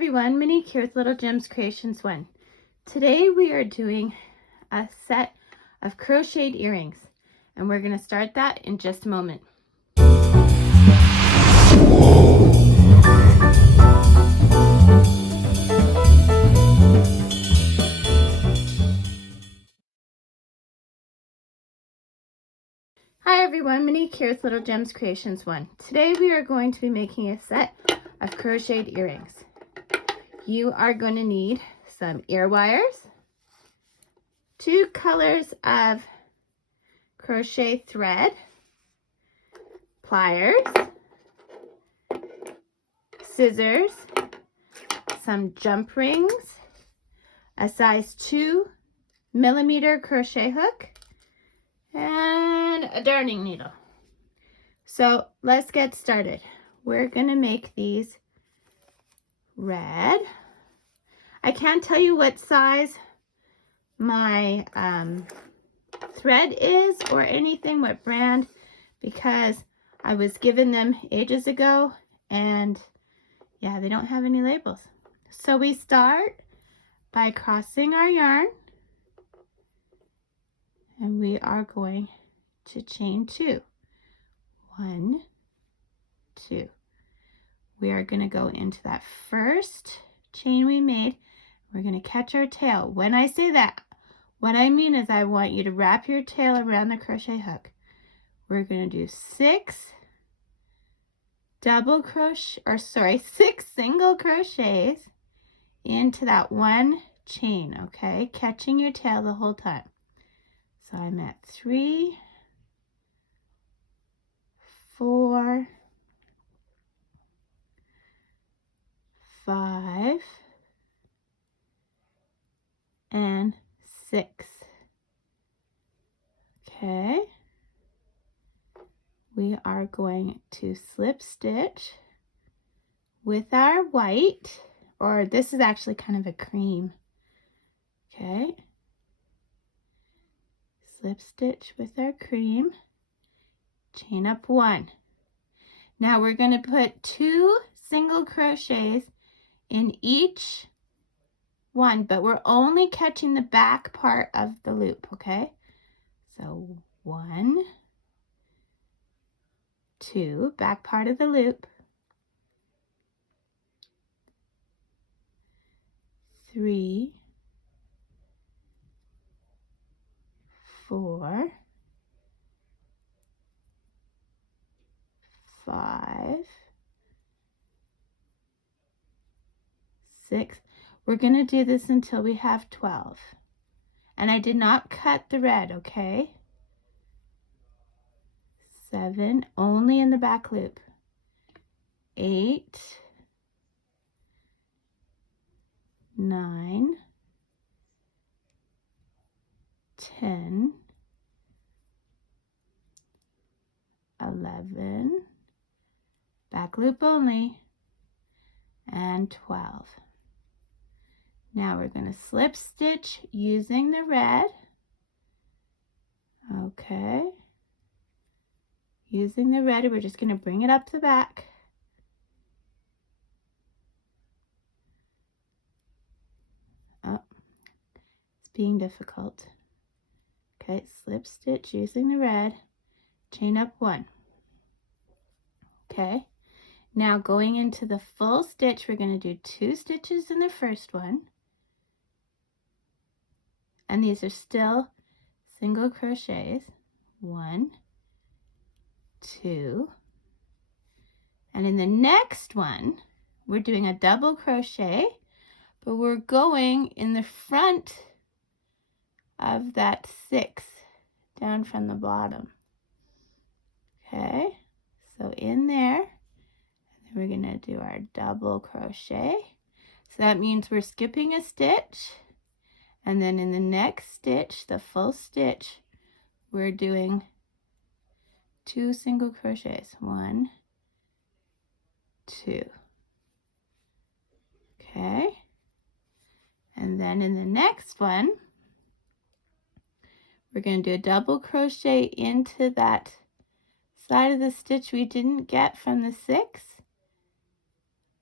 everyone, Monique here with Little Gems Creations 1. Today we are doing a set of crocheted earrings, and we're going to start that in just a moment. Hi everyone, Monique here with Little Gems Creations 1. Today we are going to be making a set of crocheted earrings. You are going to need some ear wires, 2 colors of crochet thread, pliers, scissors, some jump rings, a size 2mm crochet hook, and a darning needle. So let's get started. We're gonna make these red. I can't tell you what size my thread is or anything, what brand, because I was given them ages ago and yeah, they don't have any labels. So we start by crossing our yarn, and we are going to chain 2. 1, 2. We are going to go into that first chain we made. We're going to catch our tail. When I say that, what I mean is I want you to wrap your tail around the crochet hook. We're going to do 6 single crochets into that one chain, okay? Catching your tail the whole time. So I'm at 3, 4, 5, and 6. Okay. We are going to slip stitch with our white, or this is actually kind of a cream. Okay. Slip stitch with our cream, chain up 1. Now we're going to put 2 single crochets in each one, but we're only catching the back part of the loop, okay? So 1, 2, back part of the loop, 3, 4, 5, 6. We're going to do this until we have 12. And I did not cut the red, okay? 7, only in the back loop. 8, 9, 10, 11, back loop only, and 12. Now we're going to slip stitch using the red. Okay. Using the red, we're just going to bring it up to the back. Oh, it's being difficult. Okay, slip stitch using the red, chain up 1. Okay, now going into the full stitch, we're going to do 2 stitches in the first one. And these are still single crochets. 1, 2. And in the next one, we're doing a double crochet, but we're going in the front of that 6 down from the bottom. Okay, so in there, and then we're going to do our double crochet. So that means we're skipping a stitch, and then in the next stitch, the full stitch, we're doing 2 single crochets. 1, 2. Okay, and then in the next one, we're going to do a double crochet into that side of the stitch we didn't get from the 6.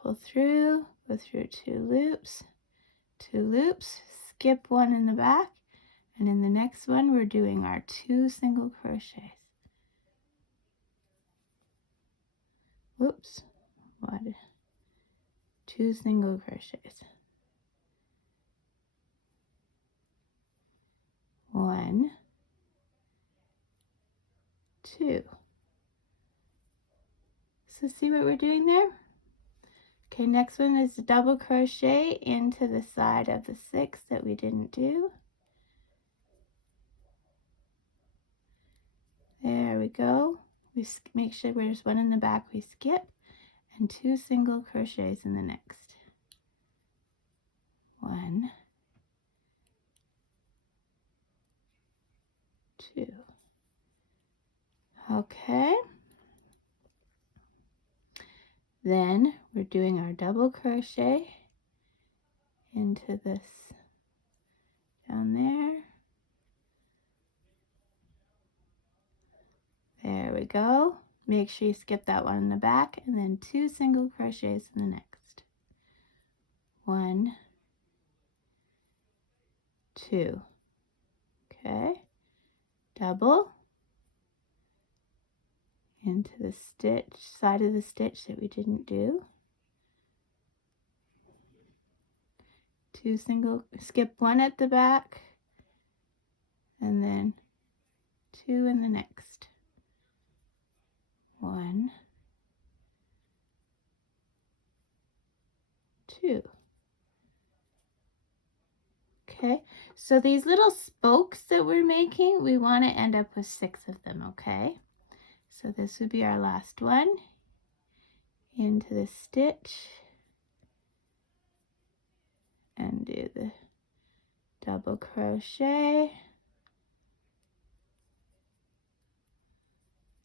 Pull through, go through 2 loops, 2 loops, skip 1 in the back, and in the next one we're doing our 2 single crochets. Whoops, 2 single crochets. 1, 2. So see what we're doing there? Okay, next one is a double crochet into the side of the 6 that we didn't do. There we go. We make sure there's 1 in the back we skip, and 2 single crochets in the next. 1, 2. Okay. Then we're doing our double crochet into this down there. There we go. Make sure you skip that 1 in the back, and then 2 single crochets in the next. 1, 2. Okay. Double into the stitch, side of the stitch that we didn't do. 2 single, skip 1 at the back, and then 2 in the next. 1, 2. Okay, so these little spokes that we're making, we want to end up with 6 of them, okay? So this would be our last one. Into the stitch and do the double crochet.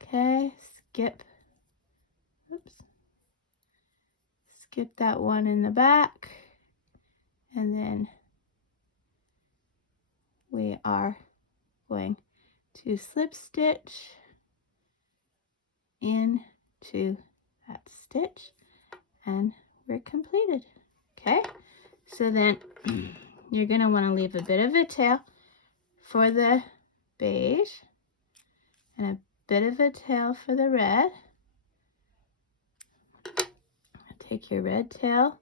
Okay, skip, oops, skip that 1 in the back, and then we are going to slip stitch into that stitch, and we're completed. Okay, so then you're going to want to leave a bit of a tail for the beige and a bit of a tail for the red. Take your red tail,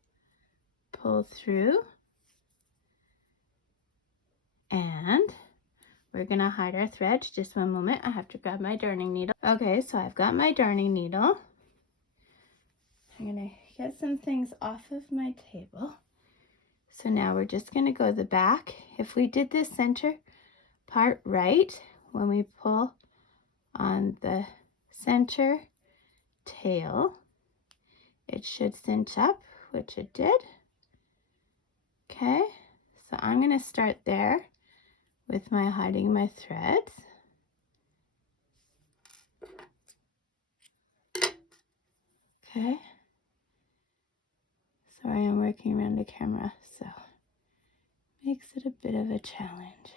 pull through, and we're gonna hide our thread. Just 1 moment, I have to grab my darning needle. Okay, so I've got my darning needle. I'm gonna get some things off of my table. So now we're just gonna go the back. If we did this center part right, when we pull on the center tail, it should cinch up, which it did. Okay, so I'm gonna start there with my hiding my threads. Okay. Sorry, I'm working around the camera, so makes it a bit of a challenge.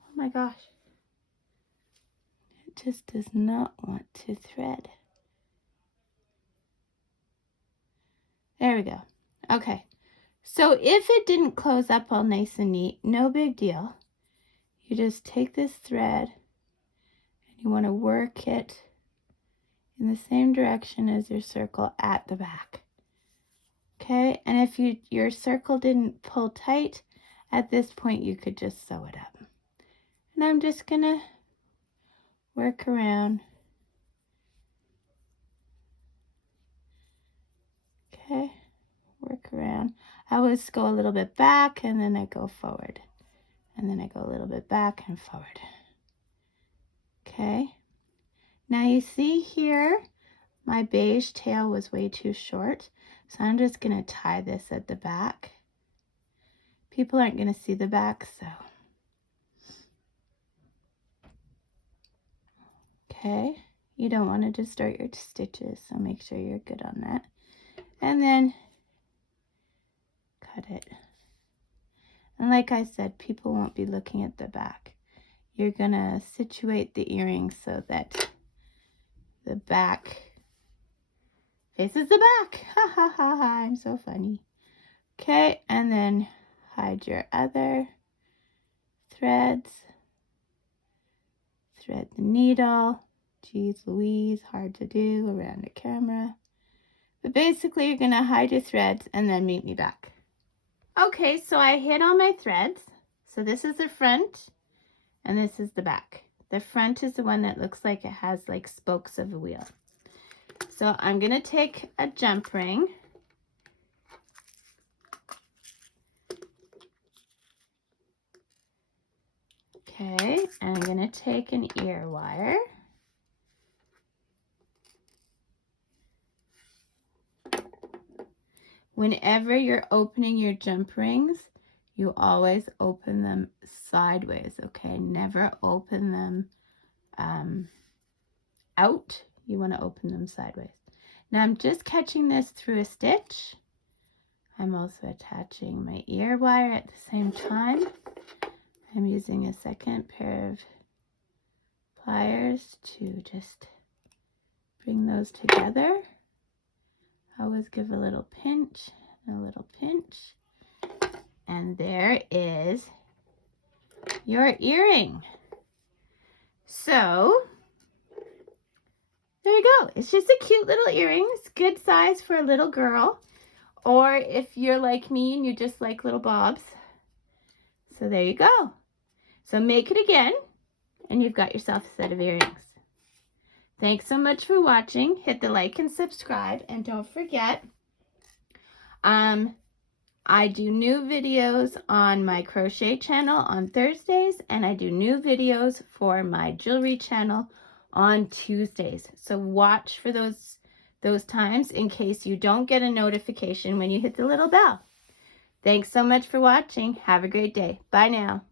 Oh my gosh. It just does not want to thread. There we go. Okay. So if it didn't close up all nice and neat, no big deal. You just take this thread and you want to work it in the same direction as your circle at the back. Okay, and if your circle didn't pull tight, at this point you could just sew it up. And I'm just gonna work around. Okay, work around. I always go a little bit back and then I go forward. And then I go a little bit back and forward. Okay, now you see here, my beige tail was way too short. So I'm just gonna tie this at the back. People aren't gonna see the back, so. Okay, you don't want to distort your stitches, so make sure you're good on that. And then cut it. And like I said, people won't be looking at the back. You're gonna situate the earrings so that the back faces the back. Ha ha ha ha, I'm so funny. Okay, and then hide your other threads. Thread the needle. Geez Louise, hard to do around the camera. But basically you're gonna hide your threads and then meet me back. Okay, so I hid all my threads. So this is the front and this is the back. The front is the one that looks like it has like spokes of a wheel. So I'm gonna take a jump ring. Okay, and I'm gonna take an ear wire. Whenever you're opening your jump rings, you always open them sideways, okay? Never open them out. You want to open them sideways. Now I'm just catching this through a stitch. I'm also attaching my ear wire at the same time. I'm using a second pair of pliers to just bring those together. Always give a little pinch, a little pinch. And there is your earring. So, there you go. It's just a cute little earring. It's good size for a little girl. Or if you're like me and you just like little bobs. So there you go. So make it again and you've got yourself a set of earrings. Thanks so much for watching. Hit the like and subscribe, and don't forget, I do new videos on my crochet channel on Thursdays, and I do new videos for my jewelry channel on Tuesdays. So watch for those times in case you don't get a notification when you hit the little bell. Thanks so much for watching. Have a great day. Bye now.